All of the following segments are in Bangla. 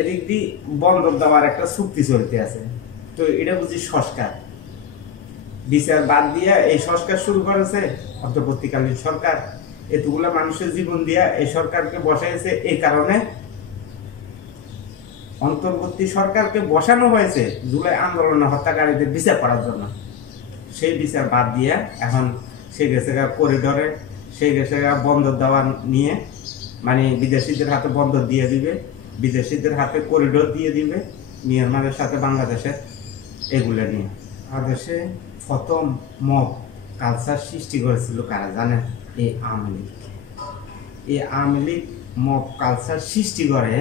এদিক দিয়ে বন্দর দেওয়ার একটা চুক্তি চলতে আছে। তো এটা বুঝি সংস্কার, বিচার বাদ দিয়া এই সংস্কার শুরু করেছে অন্তর্বর্তীকালীন সরকার। এতগুলা মানুষের জীবন দিয়া এই সরকারকে বসাইছে। এই কারণে অন্তর্বর্তী সরকারকে বসানো হয়েছে জুলাই আন্দোলনে হত্যাকারীদের বিচার করার জন্য। সেই বিচার বাদ দিয়া এখন সে গেছে করিডরে, সে গেছে বন্দর দেওয়া নিয়ে, মানে বিদেশিদের হাতে বন্দর দিয়ে দিবে, বিদেশিদের হাতে করিডোর দিয়ে দিবে, মিয়ানমারের সাথে বাংলাদেশের, এগুলো নিয়ে। বাংলাদেশে প্রথম মব কালচার সৃষ্টি করেছিল কারা জানেন? এই আওয়ামী লীগ। এই আওয়ামী লীগ মব কালচার সৃষ্টি করে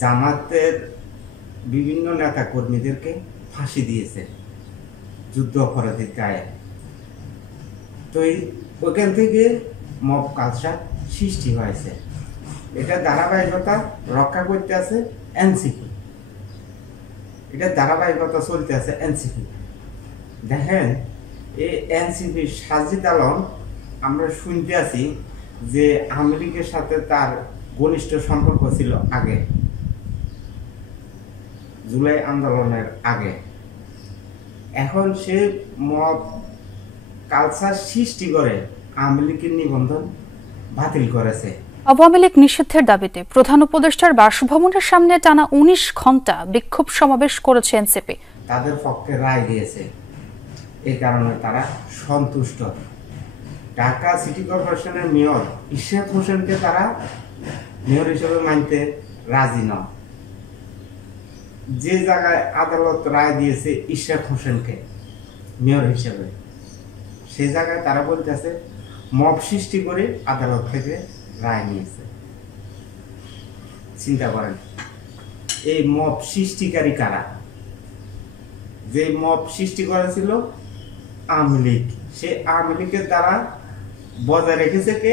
জামাতের বিভিন্ন নেতা কর্মীদেরকে ফাঁসি দিয়েছে যুদ্ধ অপরাধীর গায়ে। তো ওইখান থেকে মব কালচার সৃষ্টি হয়েছে। এটা ধারাবাহিকতা রক্ষা করতে আছে এনসিপি, এটা ধারাবাহিকতা চলতে আছে এনসিপি। দেখেন এই এনসিপি সাজিদ আলম, আমরা শুনতে আছি যে আওয়ামী লীগের সাথে তার ঘনিষ্ঠ সম্পর্ক ছিল আগে, জুলাই আন্দোলনের আগে। এখন সে মব কালচার সৃষ্টি করে আওয়ামী লীগের নিবন্ধন বাতিল করেছে। আওয়ামী লীগ নিষিদ্ধের দাবিতে প্রধান উপদেষ্টার বাসভবনের সামনে টানা ১৯ ঘণ্টা বিক্ষোভ সমাবেশ করেছে এনসিপি। তাদের পক্ষে রায় দিয়েছে, এই কারণে তারা সন্তুষ্ট। ঢাকা সিটি কর্পোরেশনের মেয়র ইশরাক হোসেনকে তারা মেয়র হিসেবে মানতে রাজি নয়। যে জায়গায় আদালত রায় দিয়েছে ইশরাক হোসেনকে মেয়র হিসেবে, সেই জায়গায় তারা বলতেছে মব সৃষ্টি করে আদালত থেকে রায় নিয়েছে। চিন্তা করেন এই মব সৃষ্টিকারী কারা? যে মব সৃষ্টি করেছিল আওয়ামী লীগ, সে আওয়ামী লীগের দ্বারা বজায় রেখেছে কে?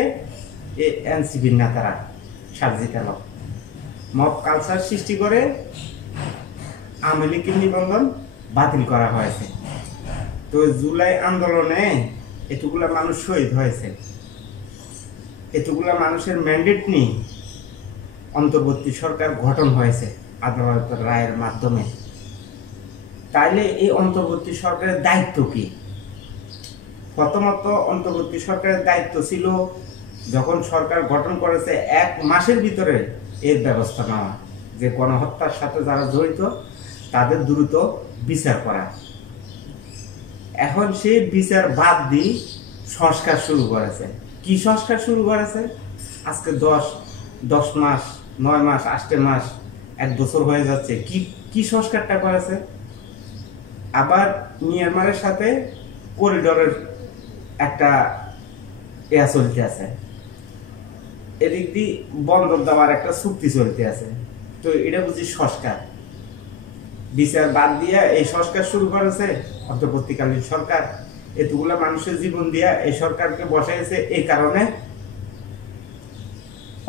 এই এনসিপির নেতারা সাজিদ আলম। মব কালচার সৃষ্টি করে আওয়ামী লীগের নিবন্ধন বাতিল করা হয়েছে। তো জুলাই আন্দোলনে এতগুলা মানুষ শহীদ হয়েছে, এতগুলা মানুষের ম্যান্ডেট নিয়ে অন্তর্বর্তী সরকার গঠন হয়েছে আদালতের রায়ের মাধ্যমে। তাইলে এই অন্তর্বর্তী সরকারের দায়িত্ব কি? প্রথমত অন্তর্বর্তী সরকারের দায়িত্ব ছিল যখন সরকার গঠন করেছে 1 মাসের ভিতরে এর ব্যবস্থা নেওয়া, যে গণহত্যার সাথে যারা জড়িত তাদের দ্রুত বিচার করা। এখন সেই বিচার বাদ দিয়ে সংস্কার শুরু করেছে। কি সংস্কার শুরু করেছে? আজকে 10 মাস, 9 মাস, 8 মাস, 1 বছর হয়ে যাচ্ছে। কি সংস্কারটা করেছে? আবার মিয়ানমারের সাথে করিডোরের একটা চলতে আছে, এদিক দিয়ে বন্দর দেওয়ার একটা চুক্তি চলতে আছে। তো এটা বুঝি সংস্কার। বিচার বাদ দিয়া এই সংস্কার শুরু করেছে অন্তর্বর্তীকালীন সরকার। এতগুলা মানুষের জীবন দিয়া এই সরকারকে বসাইছে। এই কারণে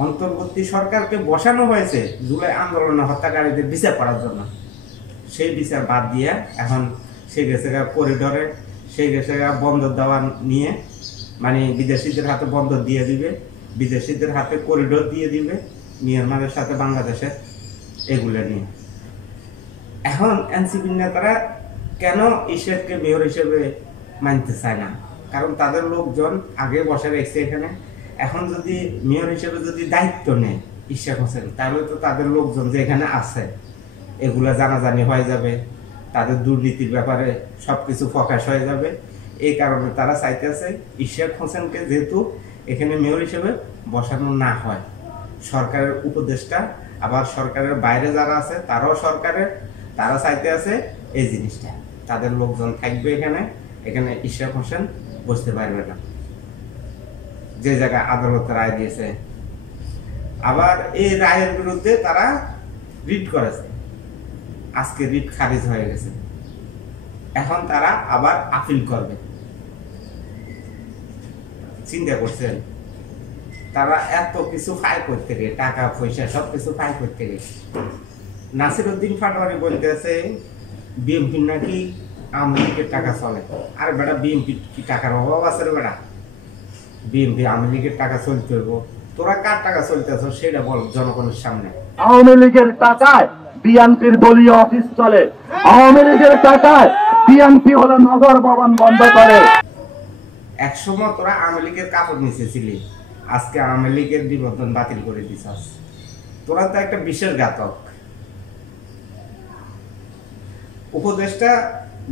অন্তর্বর্তী সরকারকে বসানো হয়েছে জুলাই আন্দোলনে হত্যাকারীদের বিচার করার জন্য। সেই বিচার বাদ দিয়া এখন সে গেছে করিডরে, সে গেছে বন্দর দেওয়া নিয়ে, মানে বিদেশিদের হাতে বন্দর দিয়ে দিবে, বিদেশিদের হাতে করিডোর দিয়ে দিবে, মিয়ানমারের সাথে বাংলাদেশের, এগুলো নিয়ে। এখন এনসিপির নেতারা কেন ইশরাককে মেয়র হিসেবে মানতে চায় না? কারণ তাদের লোকজন আগে বসে রেখেছে এখানে। এখন যদি মেয়র হিসেবে যদি দায়িত্ব নেয় ইশরাক হোসেন, তাহলে তো তাদের লোকজন যে এখানে আছে এগুলা জানাজানি হয়ে যাবে, তাদের দুর্নীতির ব্যাপারে সবকিছু প্রকাশ হয়ে যাবে। এই কারণে তারা চাইতেছে ইশরাক হোসেনকে যেহেতু এখানে মেয়র হিসেবে বসানো না হয়, সরকারের উপদেষ্টা, আবার সরকারের বাইরে যারা আছে তারাও সরকারের, তারা চাইতে আছে এই জিনিসটা, তাদের লোকজন থাকবে এখানে, এখানে ইশরাক হোসেন বসতে পারবে না, যে জায়গায় আদালত রায় দিয়েছে। আবার এই রায়ের বিরুদ্ধে তারা রিট করেছে, আজকে রিট খারিজ হয়ে গেছে। এখন তারা আবার আপিল করবে। চিন্তা করছেন তারা এত কিছু ফাই করতে গিয়ে, টাকা পয়সা সবকিছু ফাই করতে গিয়ে। নাসিরউদ্দিন পাটোয়ারি বলতেছে বিএমপি নাকি আওয়ামী লীগের টাকা চলে। আর বেটা বিএমপি কি টাকার অভাব আছে রে বেটা? বিএমপি আওয়ামী লীগের টাকা চলতে হইব, তোরা কার টাকা চলতেছ সেটা বল জনগণের সামনে। আওয়ামী লীগের টাকায় বিএনপির দলীয় অফিস চলে, আওয়ামী লীগের টাকায় বিএনপি হলো নগর ভবন বন্ধ করে। একসময় তোরা আওয়ামী লীগের কাপড় নিচেছিলি, আজকে আওয়ামী লীগের নিবন্ধন বাতিল করে দিছস। তোরা তো একটা বিশেষ ঘাতক। উপদেষ্টা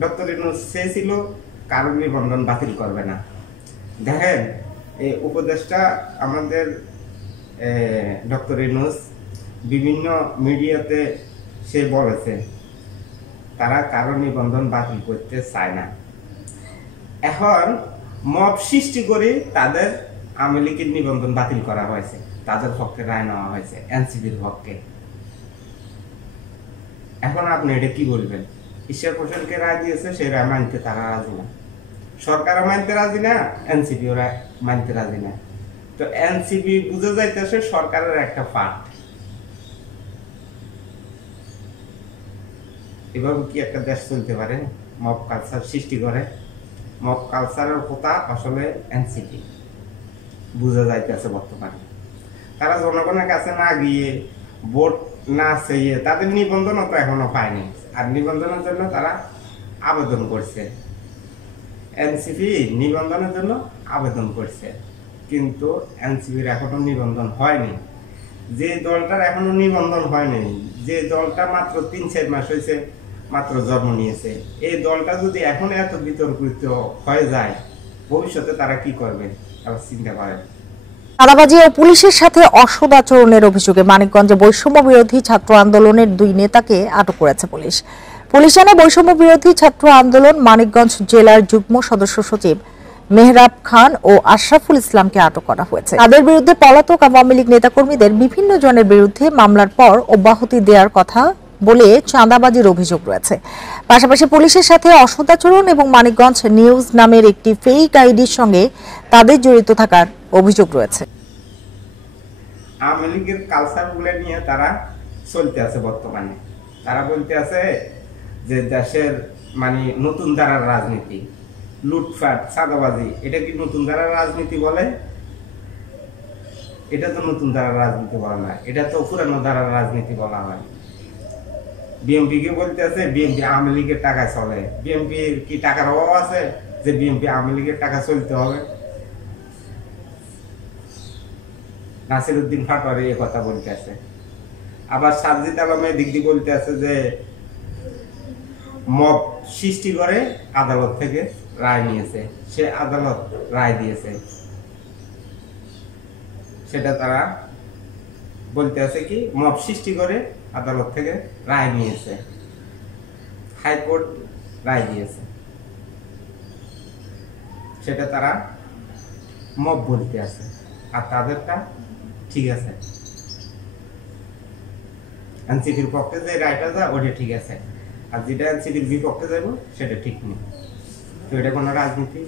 ডক্টর ইউনূস চেয়েছিল কারণ নিবন্ধন বাতিল করবে না। দেখেন এই উপদেষ্টা আমাদের ডক্টর ইউনূস বিভিন্ন মিডিয়াতে সে বলেছে তারা কারণ নিবন্ধন বাতিল করতে চায় না। এখন মব সৃষ্টি করে তাদের আওয়ামী লীগের নিবন্ধন বাতিল করা হয়েছে, তাদের পক্ষে রায় নেওয়া হয়েছে, এনসিপির পক্ষে। এখন আপনি এটা কি বলবেন? ঈশ্বর প্রসাদকে রায় দিয়েছে, সেই রায় মানতে তারা রাজি না, সরকারও মানতে রাজি না, এনসিপিও মানতে রাজি না। তো এনসিপি বুঝে যাইতেছে সরকারের একটা ফাট। এভাবে কি একটা দেশ চলতে পারে? মব কালচার সৃষ্টি করে। মব কালচারের কথা আসলে এনসিপি বুঝে যাইতেছে বর্তমানে। তারা জনগণের কাছে না গিয়ে ভোট না চেয়ে তাদের নিবন্ধনও তো এখনো পায়নি, আর নিবন্ধনের জন্য তারা আবেদন করছে। এনসিপি নিবন্ধনের জন্য আবেদন করছে, কিন্তু এনসিপির এখনো নিবন্ধন হয়নি। যে দলটার এখনো নিবন্ধন হয়নি, যে দলটা মাত্র 3-4 মাস হয়েছে মাত্র জন্ম নিয়েছে, এই দলটা যদি এখন এত বিতর্কিত হয়ে যায়, ভবিষ্যতে তারা কি করবে আবার চিন্তা করেন। চাঁদাবাজি ও পুলিশের সাথে অসৎ আচরণের অভিযোগে মানিকগঞ্জে বৈষম্য বিরোধী ছাত্র আন্দোলনের 2 নেতাকে আটক করেছে পুলিশ। পুলিশ জানায় বৈষম্য বিরোধী ছাত্র আন্দোলন মানিকগঞ্জ জেলার যুগ্ম সদস্য সচিব মেহরাব খান ও আশরাফুল ইসলামকে আটক করা হয়েছে। তাদের বিরুদ্ধে পলাতক আওয়ামী লীগ নেতাকর্মীদের বিভিন্ন জনের বিরুদ্ধে মামলার পর অব্যাহতি দেওয়ার কথা বলে চাঁদাবাজির অভিযোগ রয়েছে। পাশাপাশি পুলিশের সাথে অসৎ আচরণ এবং মানিকগঞ্জ নিউজ নামের একটি ফেক আইডির সঙ্গে তাদের জড়িত থাকার অভিযোগ রয়েছে। আওয়ামী লীগের কালচারগুলো নিয়ে তারা চলতে আছে বর্তমানে। তারা বলতে আছে যে দেশের মানে নতুন ধারার রাজনীতি, লুটপাট, চাঁদাবাজি, এটা কি নতুন ধারার রাজনীতি বলে? এটা তো নতুন ধারার রাজনীতি বলা না, এটা তো পুরানো ধারার রাজনীতি বলা হয়। বিএনপি কে বলতে আছে বিএনপি আওয়ামী লীগের টাকায় চলে। বিএনপির কি টাকার অভাব আছে যে বিএনপি আওয়ামী লীগের টাকা চলতে হবে? নাসিরউদ্দিন ফাটোয়ারি এই কথা বলতে আছে। আবার সাজিদ আলমের দিক দিয়ে বলতে আছে যে মব সৃষ্টি করে আদালত থেকে রায় নিয়েছে, সে আদালত রায় দিয়েছে, সেটা তারা বলতে আছে কি মব সৃষ্টি করে আদালত থেকে রায় নিয়েছে, হাইকোর্ট রায় দিয়েছে, সেটা তারা মব বলতে আছে। আর তাদেরটা ঠিক আছে, এনসিপির পক্ষে যে রায়টা যায় ওটা ঠিক আছে, আর যেটা এনসিপির বিপক্ষে যাবো সেটা ঠিক নেই। তো এটা কোনো রাজনীতি?